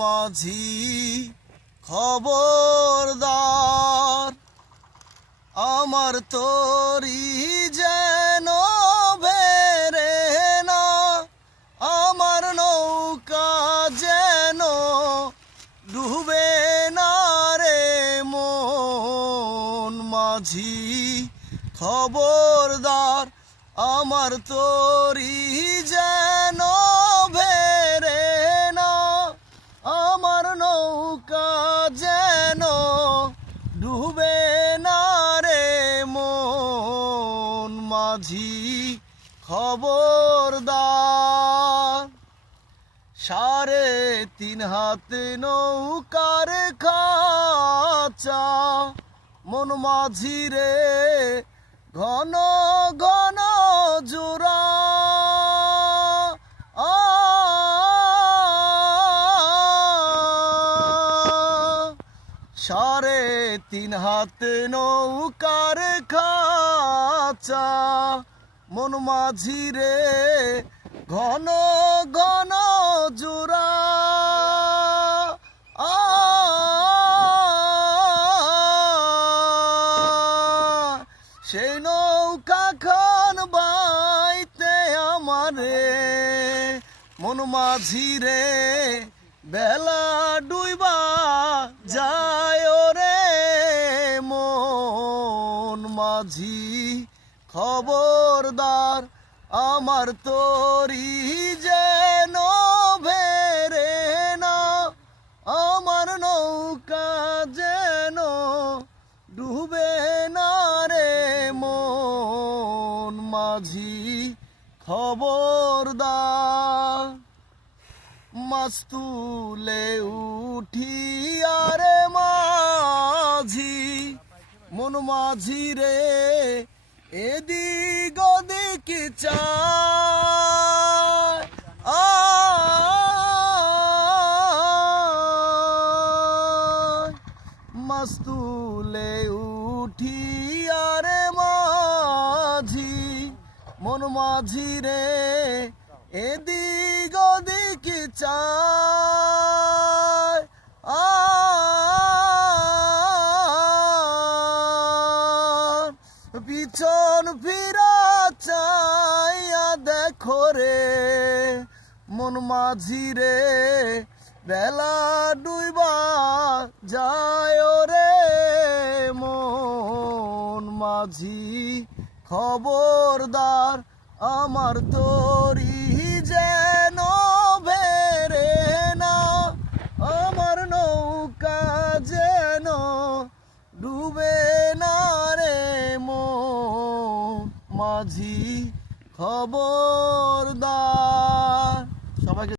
মাঝি খবরদার, আমার তরি যেন বেরে না, আমার নৌকা যেন ডুবে না রে মন মাঝি খবরদার, আমার তরি যেন বেরে না, আমার নৌকা যেন ডুবে না রে মন মাঝি খবরদার। 3.5 হাত নৌকার খাঁচা মন মাঝি রে ঘন ঘন জোড়া, 3.5 হাত নৌকার খাঁচা মন মাঝি রে ঘন ঘন জোড়া, সেই নৌকা খান বাইতে আমারে মন মাঝি রে বেলা ডুইবা যায় রে মন মাঝি খবরদার, আমার তরি যেন বেরে না, আমার নৌকা যেন ডুবে না রে মন মাঝি খবরদার। মাছ তুলে উঠি আরে মাঝি মন মাঝি রে এদিক ওদিক চায়, মাছ তুলে উঠি আরে মাঝি মন মাঝি রে এদিক ওদিক চায়, পিছন ফিরা চাইয়া দেখো রে মন মাঝি রে বেলা ডুইবা যায় রে মন মাঝি খবরদার, আমার তরি যেন বেরে না, আমার নৌকা যেন ডুবে না রে মন মাঝি খবরদার। সবাইকে